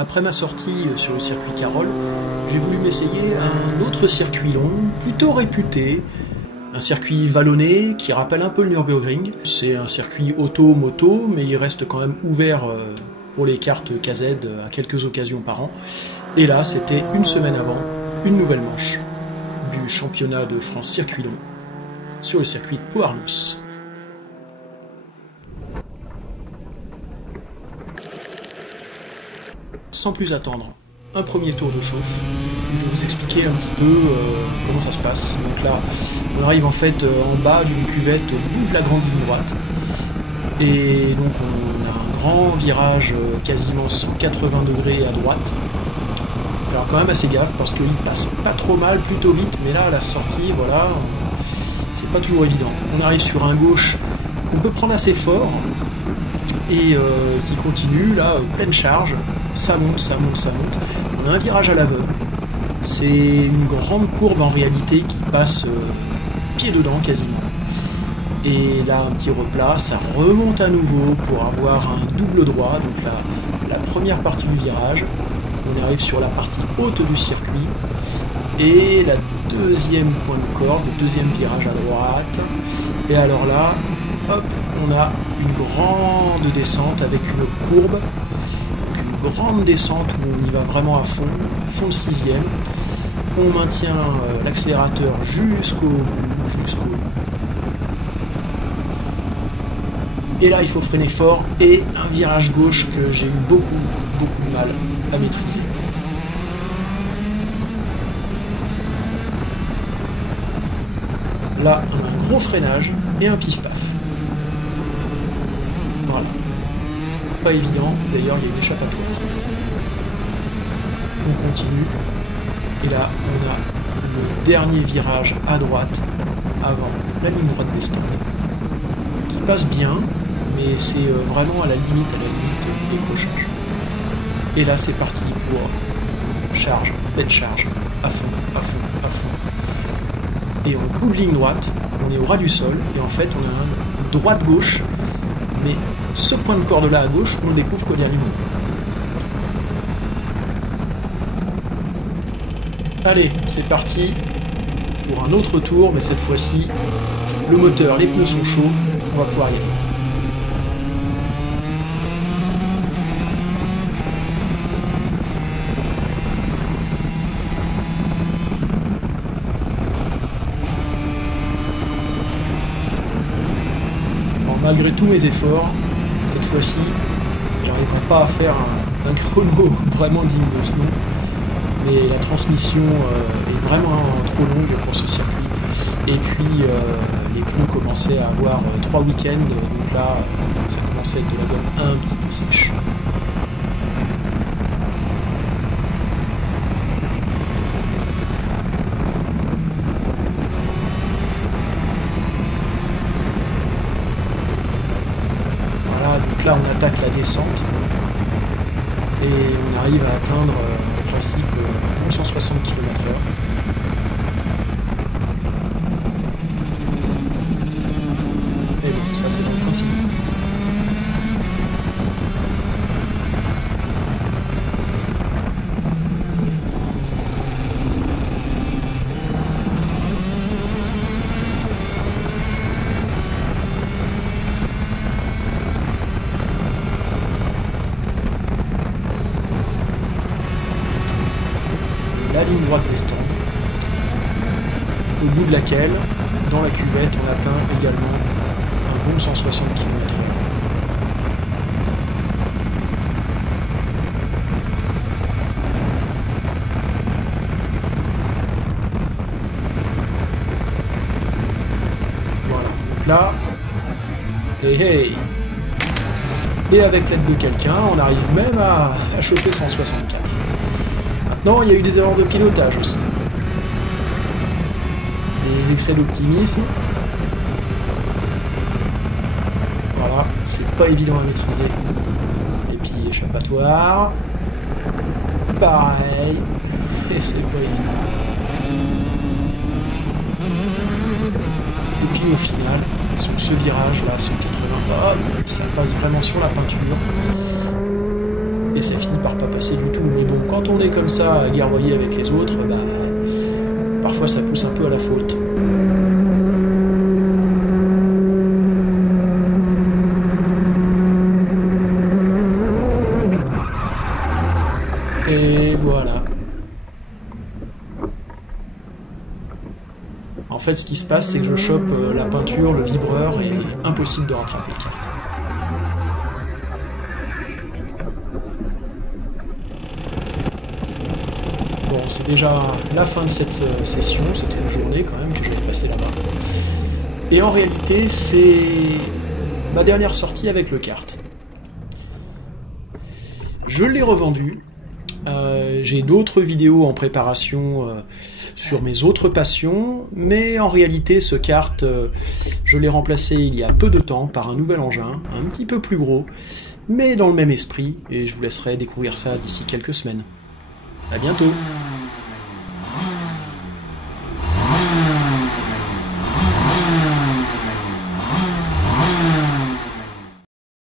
Après ma sortie sur le circuit Carole, j'ai voulu m'essayer un autre circuit long, plutôt réputé, un circuit vallonné qui rappelle un peu le Nürburgring. C'est un circuit auto-moto, mais il reste quand même ouvert pour les cartes KZ à quelques occasions par an. Et là, c'était une semaine avant, une nouvelle manche du championnat de France circuit long sur le circuit de Pau-Arlous. Sans plus attendre, un premier tour de chauffe. Je vais vous expliquer un petit peu comment ça se passe. Donc là, on arrive en fait en bas d'une cuvette au bout de la grande ligne droite. Et donc on a un grand virage quasiment 180 degrés à droite. Alors quand même assez gaffe parce qu'il passe pas trop mal, plutôt vite, mais là à la sortie, voilà, c'est pas toujours évident. On arrive sur un gauche qu'on peut prendre assez fort et qui continue là, pleine charge. Ça monte, ça monte, ça monte. On a un virage à l'aveugle. C'est une grande courbe en réalité qui passe pied dedans quasiment. Et là, un petit replat, ça remonte à nouveau pour avoir un double droit. Donc là, la première partie du virage, on arrive sur la partie haute du circuit. Et la deuxième point de corde, le deuxième virage à droite. Et alors là, hop, on a une grande descente avec une courbe. Grande descente où on y va vraiment à fond le sixième. On maintient l'accélérateur jusqu'au bout. Et là, il faut freiner fort et un virage gauche que j'ai eu beaucoup de mal à maîtriser. Là, on a un gros freinage et un pif-paf. Voilà. Pas évident, d'ailleurs il y a une échappatoire. On continue, et là on a le dernier virage à droite avant la ligne droite des stands, qui passe bien, mais c'est vraiment à la limite de décrochage. Et là c'est parti pour charge, pleine charge, à fond. Et en bout de ligne droite, on est au ras du sol, et en fait on a un droite-gauche, mais ce point de corde là à gauche, on le découvre qu'au dernier moment. Allez, c'est parti pour un autre tour, mais cette fois-ci, le moteur, les pneus sont chauds, on va pouvoir y aller. Bon, malgré tous mes efforts, cette fois-ci, j'arriverai pas à faire un chrono vraiment digne de ce nom, mais la transmission est vraiment trop longue pour ce circuit. Et puis les pneus commençaient à avoir 3 week-ends, donc là ça commençait à être de la gomme un petit peu sèche. Donc là on attaque la descente et on arrive à atteindre en principe 160 km/h. Et bon, ça c'est dans le principe. La ligne droite des stands, au bout de laquelle, dans la cuvette, on atteint également un bon 160 km/h. Voilà, donc là, hey. Et avec l'aide de quelqu'un, on arrive même à choper 164. Maintenant, il y a eu des erreurs de pilotage aussi. Des excès d'optimisme. Voilà, c'est pas évident à maîtriser. Et puis échappatoire. Pareil. Et c'est pas évident. Et puis au final, sur ce virage là, 180, ça passe vraiment sur la peinture. et ça finit par pas passer du tout. Mais bon, quand on est comme ça, à guerroyer avec les autres, bah, parfois ça pousse un peu à la faute. Et voilà. En fait, ce qui se passe, c'est que je chope la peinture, le vibreur, et impossible de rattraper le kart. Bon, c'est déjà la fin de cette session, c'était une journée quand même que je vais passer là-bas. Et en réalité, c'est ma dernière sortie avec le kart. Je l'ai revendu. J'ai d'autres vidéos en préparation sur mes autres passions, mais en réalité ce kart, je l'ai remplacé il y a peu de temps par un nouvel engin, un petit peu plus gros, mais dans le même esprit, et je vous laisserai découvrir ça d'ici quelques semaines. À bientôt!